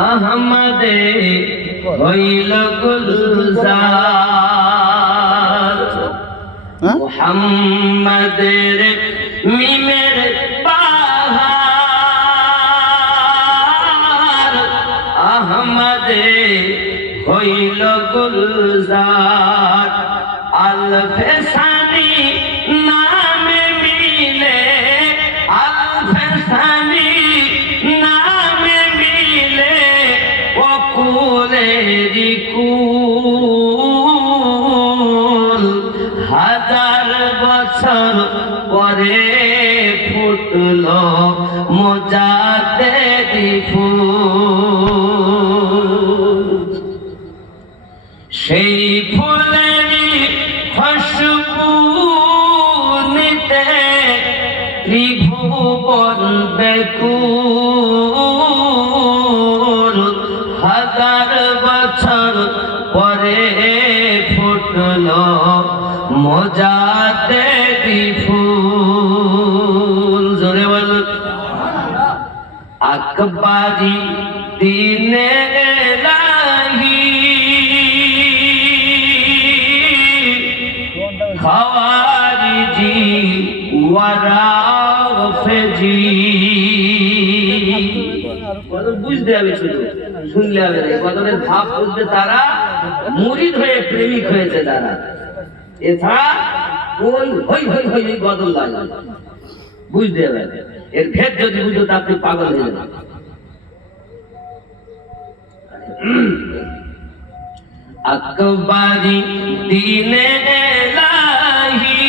আহমদে হইল গুলজার মুহাম্মাদের মিমের বাহার আহমদে হইল গুলজার আল ফেসানি নামে মিলে আল ফেসানি নামে মিলে অকুলেরি কুল হাজার বছর পরে ফুটল মুজাদ্দেদি ফুল সেই ফুলেরই খুশবু নিতে ত্রিভুবন ব্যাকুল হাজার বছর পরে ফুটল মুজাদ্দেদি ফুল জোরে বল আকবরি দিনে খাওয়ারিজি ওয়ারাফজি কদর বুঝতে হবে শুধু শুনলে হবে না কদরের ভাব বুঝবে তারা মুরিদ হয়ে প্রেমিক হয়েছে তারা এছাড়া ওই হই হই হই কদর লাগে বুঝতে হবে এর ভেদ যদি বুঝতো তা আপনি পাগল হয়ে যাবেন আকবরি দিনে এলাহি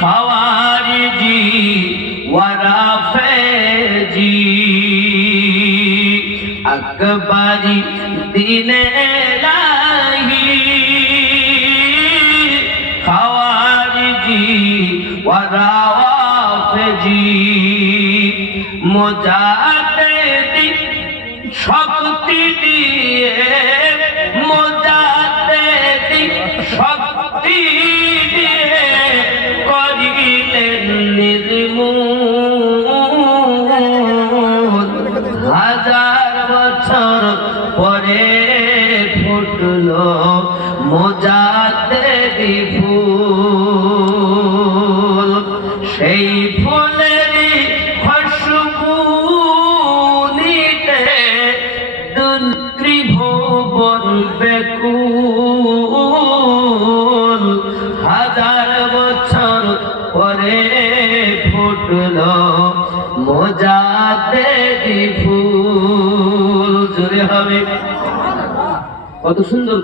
খাওয়ারিজি ওয়ারাফজি আকবরি দিনে এলাহি খাওয়ারিজি ওয়ারাফজি মুজাদ্দেদি শক্তি দিয়ে মুজাদ্দেদি শক্তি দিয়ে করিলেন নির্মূল হাজার বছর পরে ফুটল মুজাদ্দেদি ফুল সেই ফুলেরই খুশবু নিতে ত্রিভুবন ব্যাকুল হাজার বছর পরে ফুটল মুজাদ্দেদি ফুল জোরে হবে কত সুন্দর।